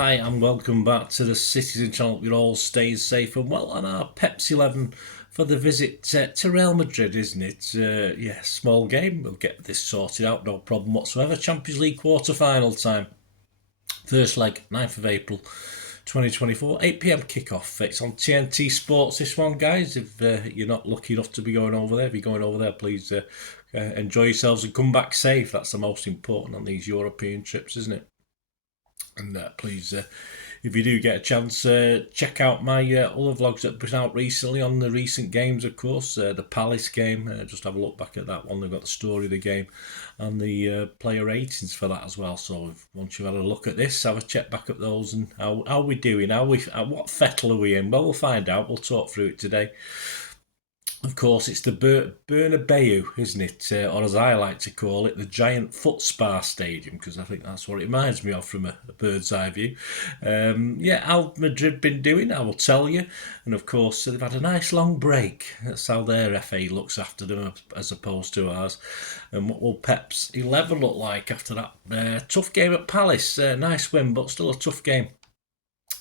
Hi and welcome back to the Citizen channel. You're all staying safe and well on our Pepsi 11 for the visit to Real Madrid, isn't it? Yeah, small game. We'll get this sorted out, no problem whatsoever. Champions League quarter-final time. First leg, 9th of April 2024, 8 p.m. kickoff. It's on TNT Sports, this one, guys. If you're not lucky enough to be going over there, if you're going over there, please enjoy yourselves and come back safe. That's the most important on these European trips, isn't it? And please, if you do get a chance, check out my other vlogs that have been out recently on the recent games, of course. The Palace game, just have a look back at that one. They've got the story of the game and the player ratings for that as well. So once you've had a look at this, have a check back at those and how we doing. What fettle are we in? Well, we'll find out. We'll talk through it today. Of course, it's the Bernabeu, isn't it? Or as I like to call it, the giant foot spa stadium, because I think that's what it reminds me of from a bird's eye view. Yeah, how Madrid been doing, I will tell you. And of course, they've had a nice long break. That's how their FA looks after them as opposed to ours. And what will Pep's 11 look like after that tough game at Palace? Nice win, but still a tough game.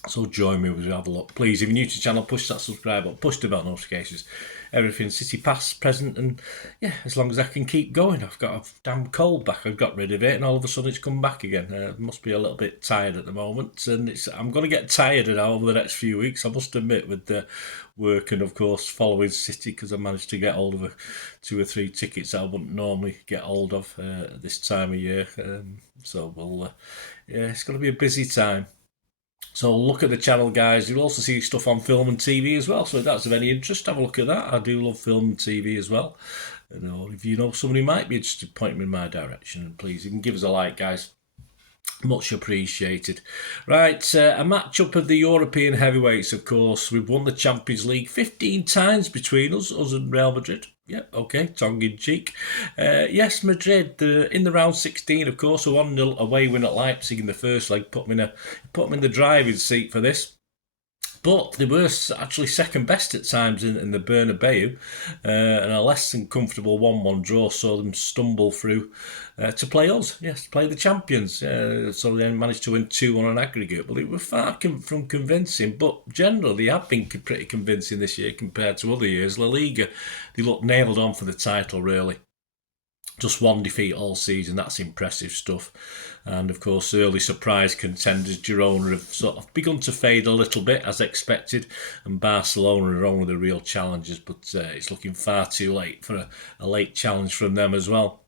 So join me as we have a look. Please, if you're new to the channel, push that subscribe button, push the bell notifications. Everything City past, present, and yeah, as long as I can keep going. I've got a damn cold back. I've got rid of it, and all of a sudden it's come back again. Must be a little bit tired at the moment, and I'm going to get tired now over the next few weeks. I must admit, with the work and of course following City, because I managed to get hold of 2 or 3 tickets I wouldn't normally get hold of at this time of year. So we'll, yeah, it's going to be a busy time. So look at the channel, guys. You'll also see stuff on film and TV as well. So if that's of any interest, have a look at that. I do love film and TV as well. And if you know somebody might be interested, point them in my direction. And please, you can give us a like, guys. Much appreciated. Right, a match-up of the European heavyweights, of course. We've won the Champions League 15 times between us and Real Madrid. Yeah, okay, tongue-in-cheek. Yes, Madrid, in the round 16, of course, a 1-0 away win at Leipzig in the first leg, put them in the driving seat for this. But they were actually second best at times in the Bernabeu, and a less than comfortable 1-1 draw saw them stumble through to play us, yes, play the champions. So they managed to win 2-1 on aggregate, but they were far from convincing. But generally, they have been pretty convincing this year compared to other years. La Liga, they look nailed on for the title, really. Just 1 defeat all season, that's impressive stuff. And of course, early surprise contenders, Girona, have sort of begun to fade a little bit as expected, and Barcelona are only the real challengers, but it's looking far too late for a late challenge from them as well.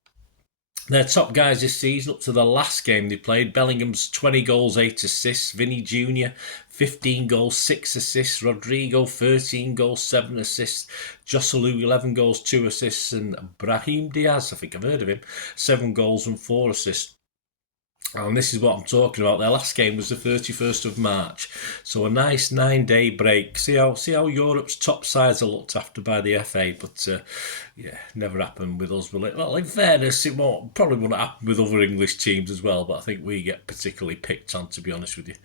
Their top guys this season, up to the last game they played, Bellingham's 20 goals, 8 assists, Vinny Jr., 15 goals, 6 assists, Rodrigo, 13 goals, 7 assists, Joselu, 11 goals, 2 assists, and Brahim Diaz, I think I've heard of him, 7 goals and 4 assists. And this is what I'm talking about. Their last game was the 31st of March. So a nice 9-day break. See how Europe's top sides are looked after by the FA. But yeah, never happened with us, will it? Well, in fairness, it probably won't happen with other English teams as well. But I think we get particularly picked on, to be honest with you.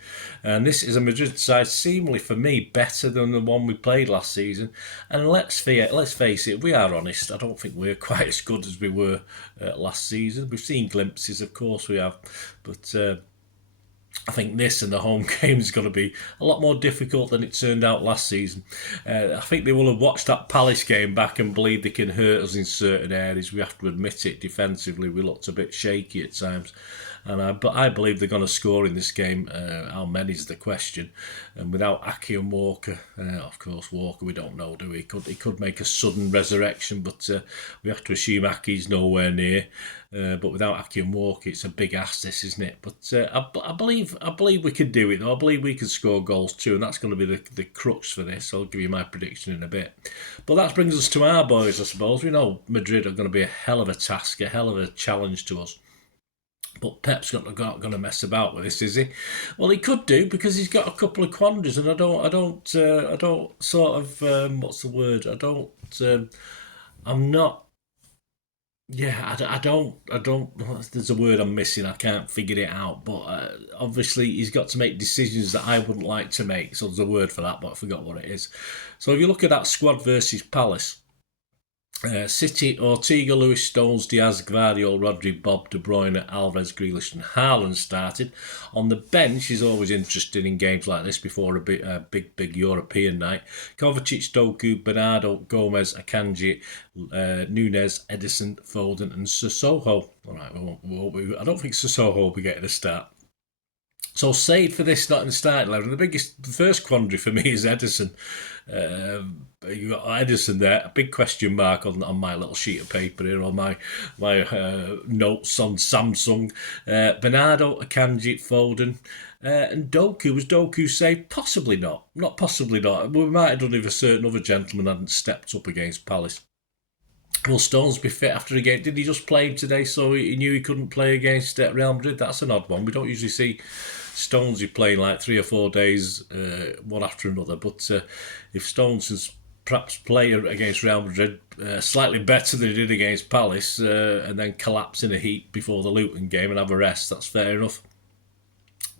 And this is a Madrid side, seemingly for me, better than the one we played last season. And let's face it, if we are honest, I don't think we're quite as good as we were last season. We've seen glimpses, of course we have. But I think this and the home game is going to be a lot more difficult than it turned out last season. I think they will have watched that Palace game back and believe they can hurt us in certain areas. We have to admit it. Defensively, we looked a bit shaky at times. But I believe they're going to score in this game. How many is the question? And without Aki and Walker, of course, Walker we don't know, do we? He could make a sudden resurrection, but we have to assume Aki's nowhere near. But without Aki and Walker, it's a big ask, this, isn't it? But I believe we can do it, though. I believe we can score goals too, and that's going to be the crux for this. I'll give you my prediction in a bit. But that brings us to our boys, I suppose. We know Madrid are going to be a hell of a task, a hell of a challenge to us. But Pep's not going to mess about with this, is he? Well, he could do, because he's got a couple of quandaries, and I don't sort of what's the word? I'm not. Yeah, I don't. There's a word I'm missing. I can't figure it out. But obviously, he's got to make decisions that I wouldn't like to make. So there's a word for that, but I forgot what it is. So if you look at that squad versus Palace, City, Ortega, Lewis, Stones, Diaz, Gvardiol, Rodri, Bob, De Bruyne, Alvarez, Grealish and Haaland started. On the bench is always interesting in games like this before a big European night. Kovacic, Doku, Bernardo, Gomez, Akanji, Nunez, Edison, Foden and Sissoko. All right, I don't think Sissoko will be getting a start. So saved for this not in the starting 11. The first quandary for me is Edison. You got Edison there, a big question mark on my little sheet of paper here, on my notes on Samsung. Bernardo, Akanji, Foden, and Doku. Was Doku safe? Possibly not. Not possibly not. We might have done if a certain other gentleman hadn't stepped up against Palace. Will Stones be fit after a game? Did he just play him today so he knew he couldn't play against Real Madrid? That's an odd one. We don't usually see Stonesy playing like 3 or 4 days, one after another. But if Stones is perhaps play against Real Madrid slightly better than he did against Palace, and then collapse in a heap before the Luton game and have a rest, that's fair enough.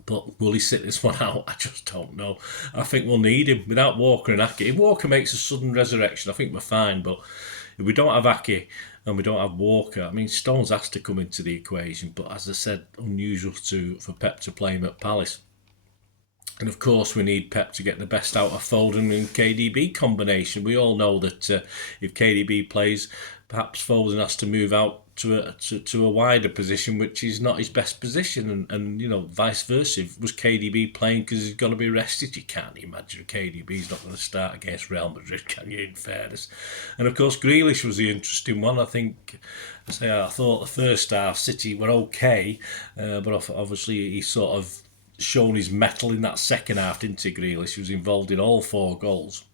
But will he sit this one out? I just don't know. I think we'll need him. Without Walker and Ake, if Walker makes a sudden resurrection, I think we're fine. But if we don't have Ake and we don't have Walker, I mean, Stones has to come into the equation. But as I said, unusual for Pep to play him at Palace. And of course, we need Pep to get the best out of Foden and KDB combination. We all know that if KDB plays, perhaps Foden has to move out to a wider position, which is not his best position, and you know, vice versa. If was KDB playing because he's got to be rested, you can't imagine KDB's not going to start against Real Madrid, can you? In fairness, and of course, Grealish was the interesting one. I think. I thought the first half City were okay, but obviously he sort of shown his mettle in that second half, didn't he, Grealish? He was involved in all 4 goals.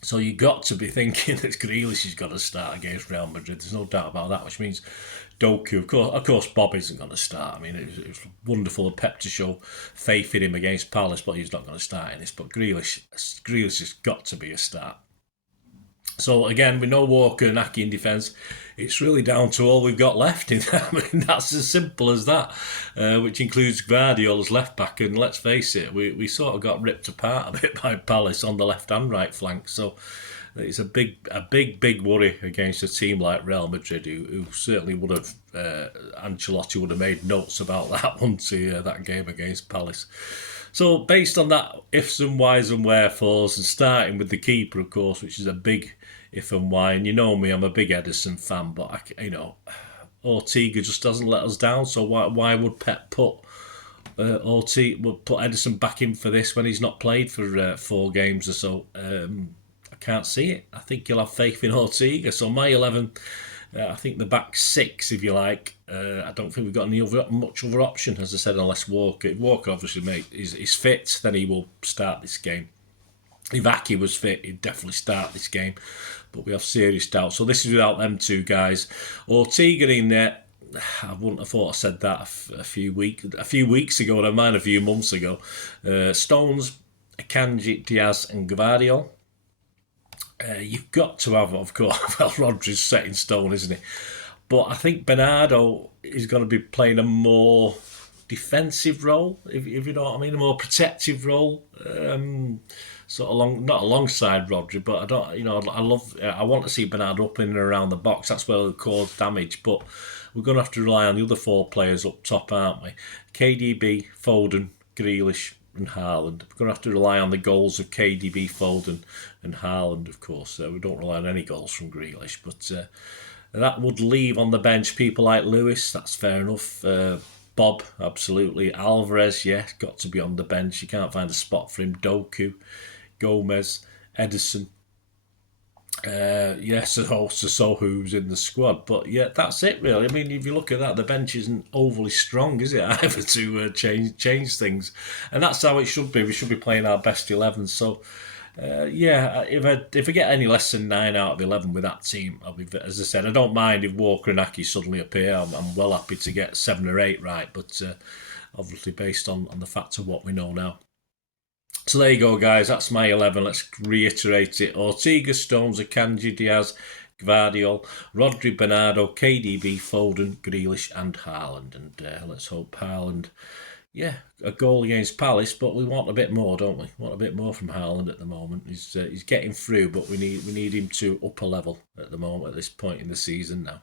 So you got to be thinking that Grealish has got to start against Real Madrid. There's no doubt about that, which means Doku, of course, Bob isn't going to start. I mean, it was wonderful of Pep to show faith in him against Palace, but he's not going to start in this. But Grealish has got to be a start. So again, with no Walker and Ake in defence, it's really down to all we've got left. I mean, that's as simple as that, which includes Gvardiol as left back. And let's face it, we sort of got ripped apart a bit by Palace on the left and right flank. So it's a big worry against a team like Real Madrid, who certainly would have, Ancelotti would have made notes about that once that game against Palace. So based on that ifs and whys and wherefores, and starting with the keeper, of course, which is a big if and why, and you know me, I'm a big Edison fan, but Ortega just doesn't let us down. So why would Pep put Edison back in for this when he's not played for 4 games or so? I can't see it. I think he'll have faith in Ortega. So my 11. I think the back 6, if you like. I don't think we've got much other option, as I said, unless Walker. If Walker obviously is fit, then he will start this game. If Ake was fit, he'd definitely start this game. But we have serious doubts. So this is without them 2 guys. Ortega in there. I wouldn't have thought I said that a few weeks ago, never mind a few months ago. Stones, Akanji, Diaz and Gvardiol. You've got to have, of course, well, Rodri's set in stone, isn't he? But I think Bernardo is going to be playing a more defensive role, if you know what I mean, a more protective role. Not alongside Rodri, but I want to see Bernardo up in and around the box. That's where he'll cause damage. But we're going to have to rely on the other 4 players up top, aren't we? KDB, Foden, Grealish and Haaland. We're going to have to rely on the goals of KDB, Foden and Haaland, of course. We don't rely on any goals from Grealish, but that would leave on the bench people like Lewis. That's fair enough. Bob, absolutely. Alvarez, got to be on the bench. You can't find a spot for him. Doku, Gomez, Edison. Sissoko who's in the squad. But that's it really. I mean, if you look at that, the bench isn't overly strong, is it, either, to change things. And that's how it should be. We should be playing our best 11. So, if I get any less than 9 out of 11 with that team, I'll be, as I said, I don't mind if Walker and Ake suddenly appear. I'm well happy to get 7 or 8 right, but obviously based on the fact of what we know now. So there you go, guys. That's my 11. Let's reiterate it. Ortega, Stones, Akanji, Diaz, Gvardiol, Rodri, Bernardo, KDB, Foden, Grealish and Haaland. And let's hope Haaland, yeah, a goal against Palace, but we want a bit more, don't we? Want a bit more from Haaland at the moment. He's getting through, but we need him to up a level at the moment at this point in the season now.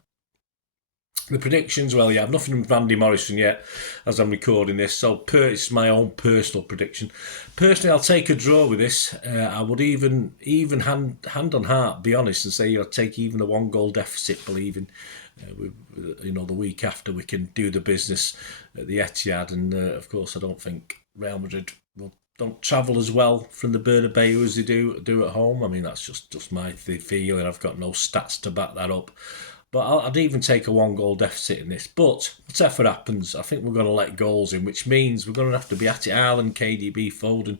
The predictions, well, yeah, I've nothing from Andy Morrison yet as I'm recording this, so it's my own personal prediction. Personally, I'll take a draw with this. I would even hand on heart be honest and say I'll take even a 1-goal deficit, believing the week after we can do the business at the Etihad, and of course I don't think Real Madrid don't travel as well from the Bernabeu as they do at home. I mean, that's just my feeling. I've got no stats to back that up. But I'd even take a 1-goal deficit in this. But whatever happens, I think we're going to let goals in, which means we're going to have to be at it. Haaland, KDB, Foden,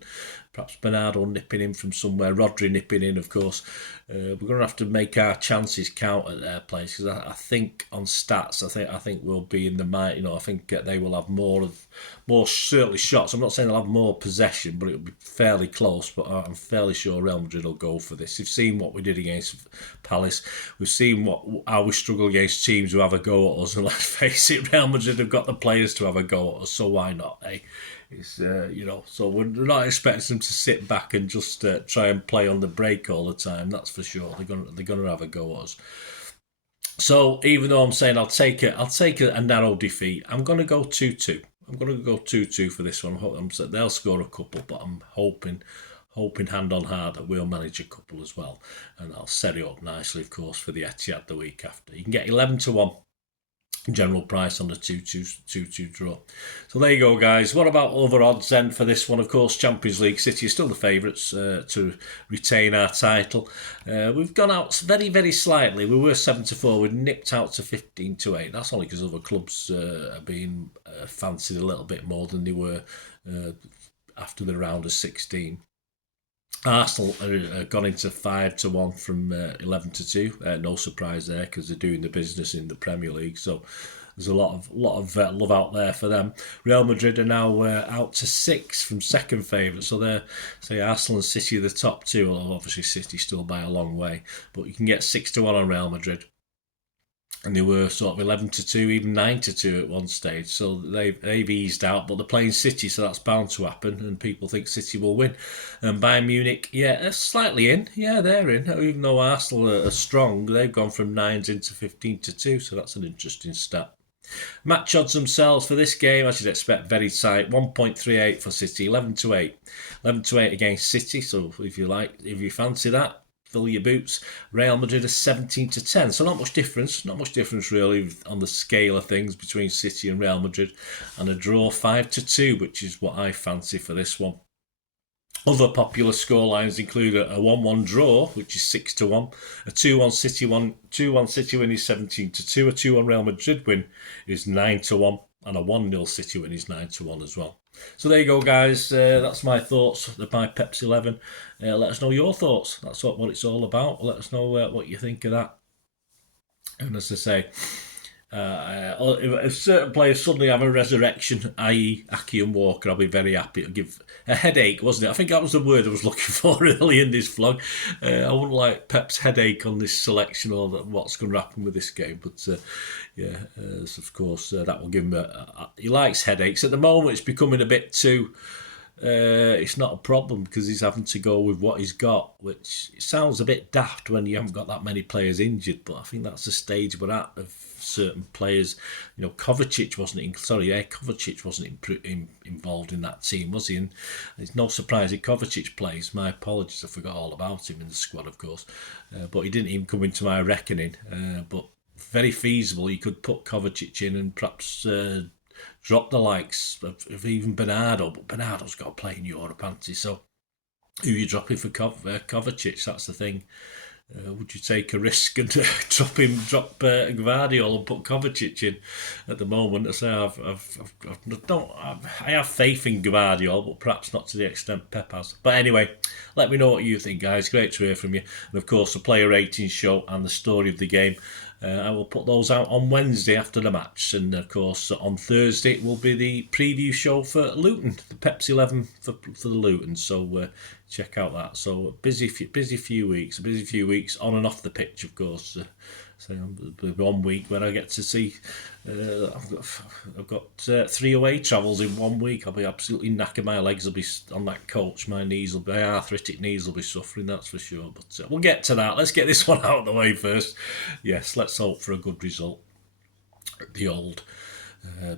perhaps Bernardo nipping in from somewhere, Rodri nipping in, of course. We're going to have to make our chances count at their place, because I think on stats, I think we'll be in the mind. I think they will have more certainly shots. I'm not saying they'll have more possession, but it'll be fairly close. But I'm fairly sure Real Madrid will go for this. We've seen what we did against Palace. We've seen how we struggle against teams who have a go at us. And let's face it, Real Madrid have got the players to have a go at us. So why not? Eh? It's, so we're not expecting them to sit back and just try and play on the break all the time. That's for sure. They're gonna have a go at us. So even though I'm saying I'll take a narrow defeat, I'm gonna go 2-2. I'm gonna go 2-2 for this one. They'll score a couple, but I'm hoping hand on heart that we'll manage a couple as well, and I'll set it up nicely, of course, for the Etihad the week after. You can get 11-1. General price on the 2-2 draw. So there you go, guys. What about other odds then for this one? Of course, Champions League, City are still the favourites to retain our title. We've gone out very, very slightly. We were 7-4. We've nipped out to 15-8. That's only because other clubs are being fancied a little bit more than they were after the round of 16. Arsenal have gone into 5-1 from 11-2. No surprise there, because they're doing the business in the Premier League. So there's a lot of love out there for them. Real Madrid are now out to 6 from second favourite. So they're Arsenal and City are the top two. Although obviously City still by a long way, but you can get 6-1 on Real Madrid. And they were sort of 11-2, even 9-2 at one stage. So they've eased out, but they're playing City, so that's bound to happen. And people think City will win. And Bayern Munich, yeah, they're slightly in. Yeah, they're in. Even though Arsenal are strong, they've gone from 9s into 15-2. So that's an interesting stat. Match odds themselves for this game, as you'd expect, very tight. 1.38 for City, 11-8. 11-8 against City. So if you fancy that, fill your boots. Real Madrid are 17-10, so not much difference really on the scale of things between City and Real Madrid, and a draw 5-2, which is what I fancy for this one. Other popular scorelines include a 1-1 draw, which is 6-1, a 2-1 City win is 17-2, a 2-1 Real Madrid win is 9-1, and a 1-0 City win is 9-1 as well. So there you go, guys. That's my thoughts, my Pepsi 11. Let us know your thoughts. That's what it's all about. Let us know what you think of that. And as I say, if certain players suddenly have a resurrection, i.e. Aki and Walker, I'll be very happy. It'll give a headache, wasn't it? I think that was the word I was looking for early in this vlog. I wouldn't like Pep's headache on this selection or what's going to happen with this game. But so of course, that will give him he likes headaches. At the moment, it's becoming a bit too... it's not a problem because he's having to go with what he's got, which sounds a bit daft when you haven't got that many players injured, but I think that's the stage we're at of certain players. Kovacic wasn't involved in that team, was he? And it's no surprise if Kovacic plays. My apologies, I forgot all about him in the squad, of course, but he didn't even come into my reckoning. But very feasible you could put Kovacic in and perhaps drop the likes of even Bernardo, but Bernardo's got to play in Europe, hasn't he? So who are you dropping for Kovacic? That's the thing. Would you take a risk and drop Gvardiol and put Kovacic in at the moment? I say I have faith in Gvardiol, but perhaps not to the extent Pep has. But anyway, let me know what you think, guys. Great to hear from you. And of course, the player ratings show and the story of the game. I will put those out on Wednesday after the match, and of course on Thursday will be the preview show for Luton, the Pepsi 11 for the Luton. So check out that. So busy few weeks on and off the pitch, of course. So there'll be 1 week where I get to see. I've got 3 away travels in 1 week. I'll be absolutely knackered. My legs will be on that coach. My arthritic knees will be suffering. That's for sure. But we'll get to that. Let's get this one out of the way first. Yes, let's hope for a good result at the old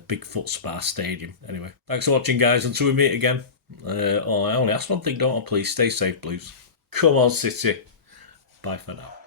Bigfoot Spa Stadium. Anyway, thanks for watching, guys. Until we meet again. I only ask one thing, don't I? Please stay safe, Blues. Come on, City. Bye for now.